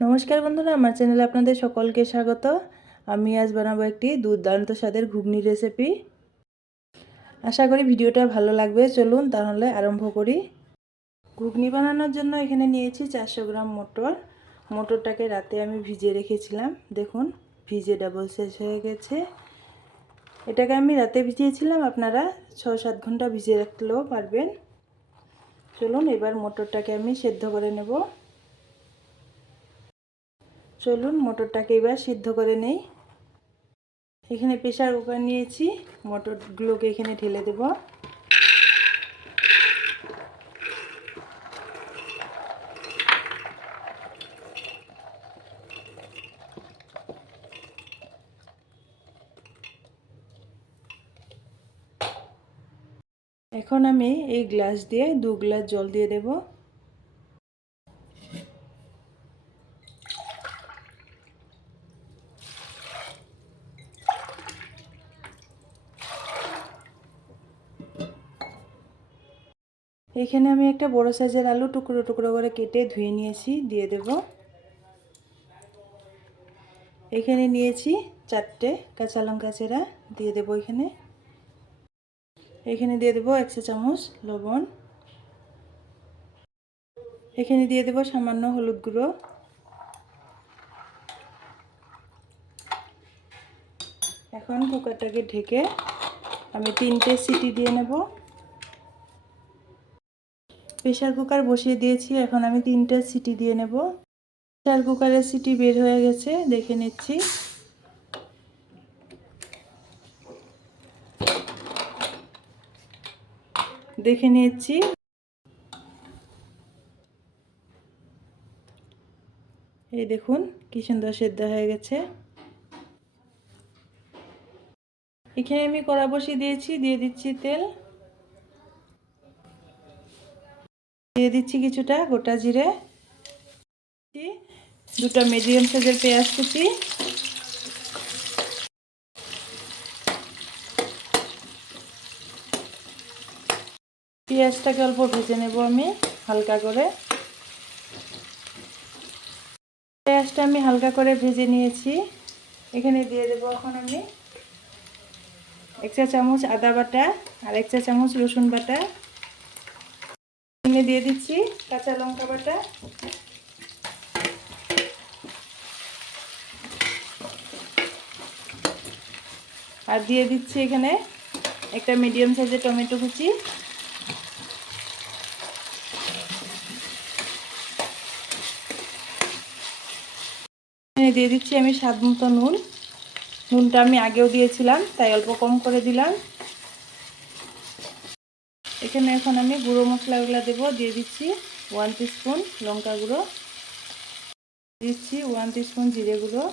নমস্কার বন্ধুরা, আমার চ্যানেলে আপনাদের সকলকে স্বাগত। আমি আজ বানাবো একটি দুর্দান্ত স্বাদের ঘুগনি রেসিপি। আশা করি ভিডিওটা ভালো লাগবে। চলুন তাহলে আরম্ভ করি। ঘুগনি বানানোর জন্য এখানে নিয়েছি 400 গ্রাম মটর। মটরটাকে রাতে আমি ভিজিয়ে রেখেছিলাম। দেখুন ভিজে ডাবল সাইজ হয়ে গেছে। এটাকে আমি রাতে ভিজিয়েছিলাম, আপনারা 6-7 ঘন্টা ভিজিয়ে রাখলেও পারবেন। চলুন এবার মটরটাকে আমি সেদ্ধ করে নেব। চলুন মটরটাকে এবার সিদ্ধ করে নেই। এখানে প্রেসার কুকার নিয়েছি, মটরগুলোকে এখানে ঢেলে দেব। এখন আমি এই গ্লাস দিয়ে 2 গ্লাস জল দিয়ে দেব। এখানে আমি একটা বড় সাইজের আলু টুকরো টুকরো করে কেটে ধুয়ে নিয়েছি, দিয়ে দেব। এখানে নিয়েছি 4টে কাঁচা লঙ্কা চেরা, দিয়ে দেব। এখানে দিয়ে দেব 1 চা চামচ লবণ। এখানে দিয়ে দেব সামান্য হলুদ গুঁড়ো। এখন কুকারটাকে ঢেকে আমি 3টে সিটি দিয়ে নেব। প্রেসার কুকার বসিয়ে দিয়েছি, এখন আমি 3টে সিটি দিয়ে নেব। প্রেসার কুকারের সিটি বের হয়ে গেছে, দেখে নিচ্ছি। এই দেখুন কি সুন্দর সেদ্ধ হয়ে গেছে। এখানে আমি কড়া বসিয়ে দিয়েছি, দিয়ে দিচ্ছি তেল, দিয়ে দিচ্ছি কিছুটা গোটা জিরে, 2টা মিডিয়াম সাইজের পেঁয়াজ কুচি, পেঁয়াজটাকে অল্প ভেজে নেব আমি হালকা করে। পেঁয়াজটা আমি হালকা করে ভেজে নিয়েছি। এখানে দিয়ে দেবো এখন আমি 1 চা চামচ আদা বাটা আর 1 চা চামচ রসুন বাটা। এখানে দিয়ে দিচ্ছি কাঁচা লঙ্কা বাটা, আর দিয়ে দিচ্ছি এখানে একটা মিডিয়াম সাইজের টমেটো কুচি। এখানে দিয়ে দিচ্ছি আমি স্বাদ মতো নুন। নুনটা আমি আগেও দিয়েছিলাম, তাই অল্প কম করে দিলাম। এখানে এখন আমি গুঁড়ো মশলাগুলো দেবো। দিয়ে দিচ্ছি 1 টিস্পুন লঙ্কা গুঁড়ো, দিচ্ছি 1 টিস্পুন জিরে গুঁড়ো,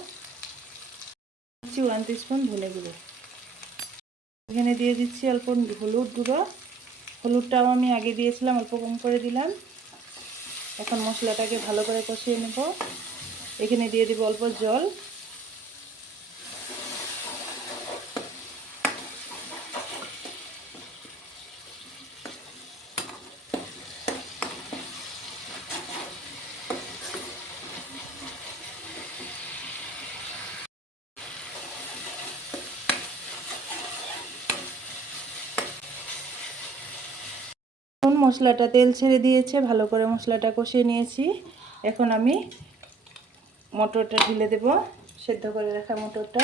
দিচ্ছি 1 টিস্পুন ধনে গুঁড়ো। এখানে দিয়ে দিচ্ছি অল্প হলুদ গুঁড়ো। হলুদটাও আমি আগে দিয়েছিলাম, অল্প কম করে দিলাম। এখন মশলাটাকে ভালো করে কষিয়ে নেব। এখানে দিয়ে দেব অল্প জল। মশলাটা তেল ছেড়ে দিয়েছে, ভালো করে মশলাটা কষিয়ে নিয়েছি। এখন আমি মটরটা ঢেলে দেব, সেদ্ধ করে রাখা মটরটা।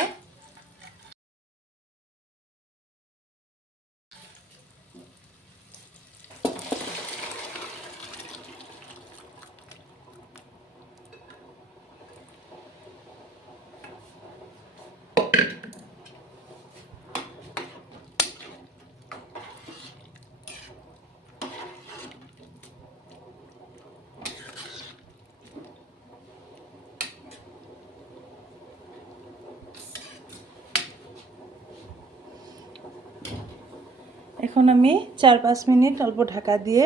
এখন আমি 4-5 মিনিট অল্প ঢাকা দিয়ে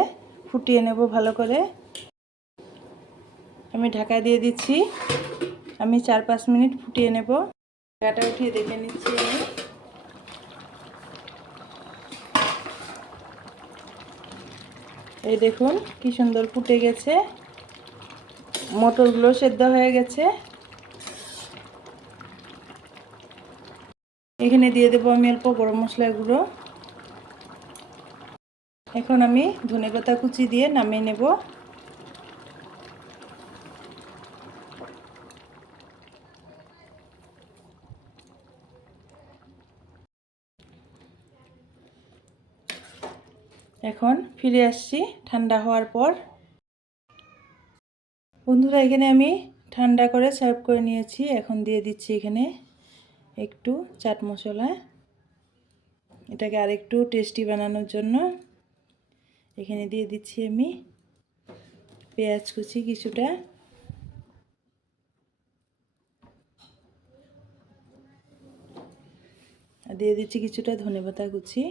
ফুটিয়ে নেব ভালো করে। আমি ঢাকা দিয়ে দিচ্ছি, আমি 4-5 মিনিট ফুটিয়ে নেব। ঢাকাটা উঠিয়ে দেখে নিচ্ছি আমি। এই দেখুন কি সুন্দর ফুটে গেছে। মটরগুলো সেদ্ধ হয়ে গেছে। এখানে দিয়ে দেবো আমি অল্প গরম মশলার গুঁড়ো। এখন আমি ধনেপাতা কুচি দিয়ে নামিয়ে নেব। এখন ফিরে আসছি ঠান্ডা হওয়ার পর। বন্ধুরা, এখানে আমি ঠান্ডা করে সার্ভ করে নিয়েছি। এখন দিয়ে দিচ্ছি এখানে একটু চাট মশলা, এটাকে আরেকটু টেস্টি বানানোর জন্য। এখানে দিয়ে দিচ্ছি আমি পেঁয়াজ কুচি কিছুটা, আর দিয়ে দিচ্ছি কিছুটা ধনেপাতা কুচি।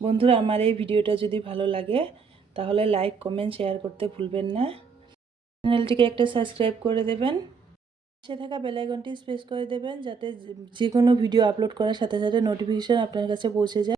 বন্ধুরা, আমার এই ভিডিওটা যদি ভালো লাগে তাহলে লাইক কমেন্ট শেয়ার করতে ভুলবেন না। চ্যানেলটিকে একটা সাবস্ক্রাইব করে দেবেন, পাশে থাকা বেল আইকনটি প্রেস করে দেবেন, যাতে যে কোনো ভিডিও আপলোড করার সাথে সাথে নোটিফিকেশন আপনার কাছে পৌঁছে যায়।